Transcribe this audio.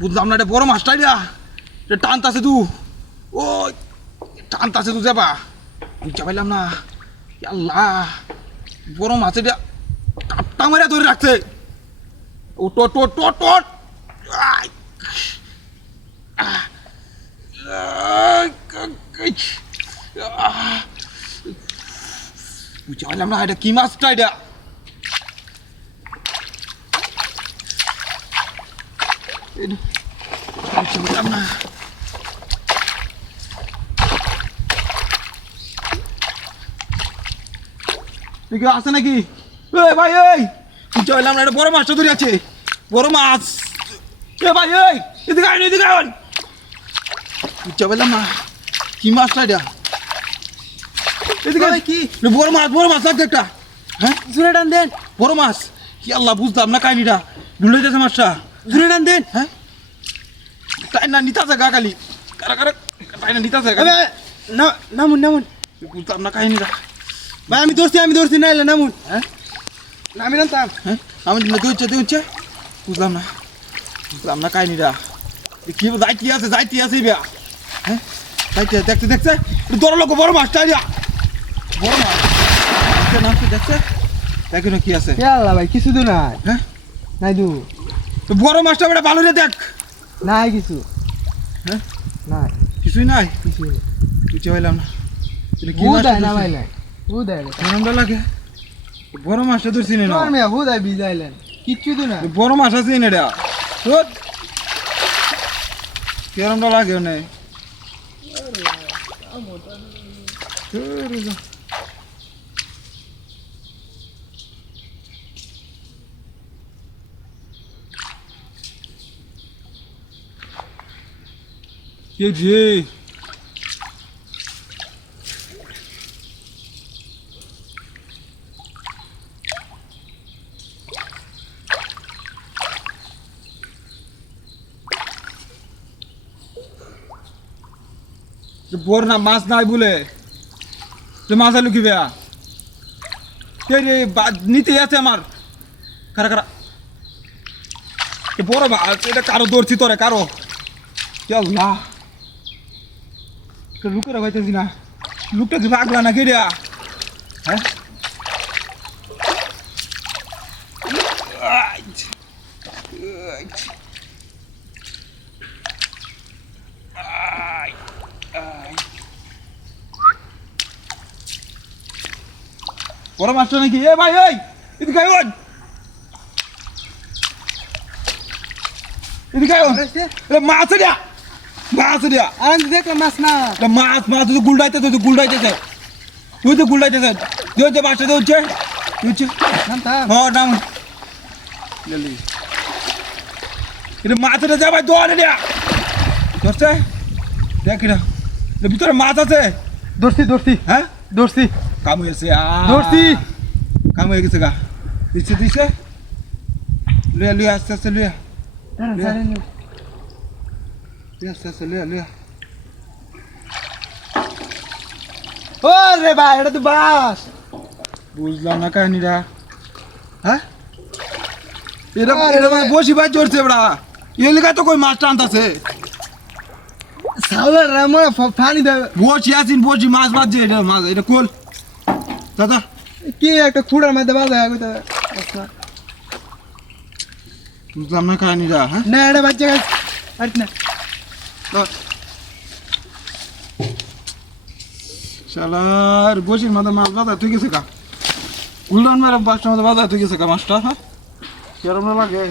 বুঝলাম না, এটা বড় মাছটা এটা টানতাছে তু, ও টানতাছে তু যাবা, বুঝতে পারলাম না। আল্লাহ, বড় মাছ এটা কাপটা মারা ধরে রাখছে। ও টোট টোট টোট টোট, বুঝতে পারলাম না এটা কি মাছটা এটা। বুঝলাম না, আছে নাকি ভাই? এই বুঝতে পারলাম না, এটা বড় মাছটা ধরে আছে, বড় মাছ। ভাই এই এদিকে আইন, এদিকে আইন। বুঝতে পারলাম না কি মাছটা এটা। এদিকে কি বড় মাছ, বড় মাছ লাগছে একটা। হ্যাঁ, জোরে টান দেন। বড় মাছ, কি আল্লাহ বুঝলাম না কাহিনিটা, ভুলে যাচ্ছে মাছটা। জোরে টান দেন। হ্যাঁ, তাই না নিতাছে গা খালি, কারা কারা তাই না নিতাছে। নামুন নামুন, বুঝলাম না কাহিনিটা। ভাই আমি ধরছি না এলে নামুন। হ্যাঁ, নামি নামতাম। হ্যাঁ আমি হচ্ছে বুঝলাম না, বুঝলাম না কাহিনিটা। কি যাইতে আছে বিয়া। হ্যাঁ, যাইতে দেখতে দেখছে বড় লোক, বড় মাছটা বড় মাছ নামছে, দেখছে দেখি না কি আছে। আল্লাহ ভাই কিছু তো নাই। হ্যাঁ, নাই দু তো বড় মাছটা বেটা ভালো রে দেখ। নাই কিছু। হ্যাঁ, নাই কিছুই নাই, কিছু। বুঝতে পারলাম না। কি হু মাছ দেয় না ভাই, নাই হু দেয় না। কেমনটা লাগে, বড় মাছটা ধরছি না। মিয়া হু দেয় বিজাইলেন, কিচ্ছু তো না। বড় মাছ আছে না এটা, কেরমটা লাগে না। কে যে বড় না মাছ নাই বলে মাছ আলু কি বেয়া নিতে আছে আমার। কারা কারা বড় মাছ এটা কারো ধরছি তোরে, কারো আল্লাহ লুকেরা পাইতেছি না। লুকটা কি পাগলা না কে রেয়া? হ্যাঁ, বড় মাছটা নাকি? এ ভাই এই এদিকে আইন, এদিকে আইন। মাছ দিয়া, মাছ দিয়া। আর দেখলাম মাছ না। মাছ মাছ তুই গুলডাইতেছে, তুই গুলডাইতেছে, তুই তো গুলডাইতেছে। দিচ্ছে মাছটা দিচ্ছে দিচ্ছে। নামতাম। হ্যাঁ নাম এটা মাছটা যা ভাই দোয়ারে দিয়া ধরছে। দেখ এটা ভিতরে মাছ আছে। ধরছি। হ্যাঁ, ধরছি কাম হয়েছে, ধরছি। কাম হয়ে গেছে গা। দিচ্ছে দিচ্ছে, লুয়া লুয়া আস্তে আস্তে লুয়া আস্তে আস্তে লুয়া। ও রে ভাই, এটা তো বাস। বুঝলাম না কাহিনিটা। হ্যাঁ, এটা মানে বসি ভাই চড়ছে এবার এলাকায় তো কই মাছ টানতাছে। সাউলার রামা পানি দেবে। বসি আসিন, বসি মাছ বাজছে। এটা মাছ, এটা কোল দাদা। কি একটা খুঁড়ার মধ্যে বাঁধা বুঝলাম না কাহিনিটা। হ্যাঁ না, এটা বাচ্চা গাছ আর না। শালার বসির মাথা মাছ বাঁধা তুই গেছে কা, উল্টান মেরে বাসটার মধ্যে বাঁধা তুই গেছে কা মাছটা। হ্যাঁ, কেরম লাগে।